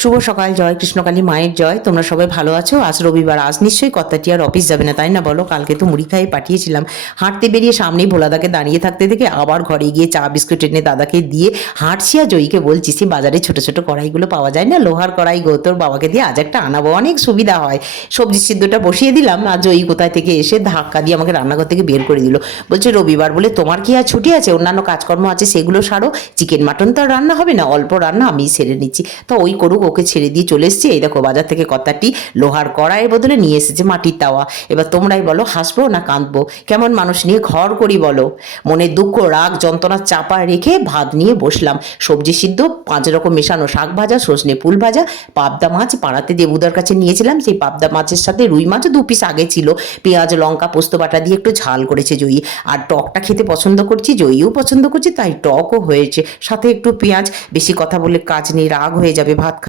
শুভ সকাল, জয় কৃষ্ণকালী মায়ের জয়। তোমরা সবাই ভালো আছো? আজ রবিবার, আজ নিশ্চয়ই কর্তাটি আর অফিস যাবে না, তাই না বলো? কালকে তো মুড়ি খাইয়ে পাঠিয়েছিলাম। হাঁটতে বেরিয়ে সামনেই ভোলাদাকে দাঁড়িয়ে থাকতে দেখে আবার ঘরে গিয়ে চা বিস্কুট এনে দাদাকে দিয়ে হাঁটছি আর জয়ীকে বলছি, সে বাজারে ছোট ছোট কড়াইগুলো পাওয়া যায় না, লোহার কড়াই গো, তোর বাবাকে দিয়ে আজ একটা আনাবো, অনেক সুবিধা হয়। সবজি সিদ্ধটা বসিয়ে দিলাম আর জয়ী কোথায় থেকে এসে ধাক্কা দিয়ে আমাকে রান্নাঘর থেকে বের করে দিল। বলছে রবিবার বলে তোমার কি আর ছুটি আছে? অন্যান্য কাজকর্ম আছে সেগুলো সারো, চিকেন মাটন তো আর রান্না হবে না, অল্প রান্না আমি সেরে নিচ্ছি। তো ওই করুক, ওকে ছেড়ে দিয়ে চলে এসেছি। এই দেখো বাজার থেকে কর্তাটি লোহার কড়াইয়ের বদলে নিয়ে এসেছে মাটির তাওয়া। এবার তোমরাই বলো, হাসবো না কাঁদবো? কেমন মানুষ নিয়ে ঘর করি বলো? মনের দুঃখ, রাগ, যন্ত্রণা চাপা রেখে ভাত নিয়ে বসলাম। সবজি সিদ্ধ, 5 রকম মেশানো শাক ভাজা, সজনে ফুল ভাজা, পাবদা মাছ পাড়াতে দেবুদার কাছে নিয়েছিলাম, সেই পাবদা মাছের সাথে রুই মাছও 2 পিস আগে ছিল। পেঁয়াজ লঙ্কা পোস্ত বাটা দিয়ে একটু ঝাল করেছে জয়ী। আর টকটা খেতে পছন্দ করছি, জয়ীও পছন্দ করছে, তাই টকও হয়েছে, সাথে একটু পেঁয়াজ। বেশি কথা বলে কাজ নেই, রাগ হয়ে যাবে। ভাত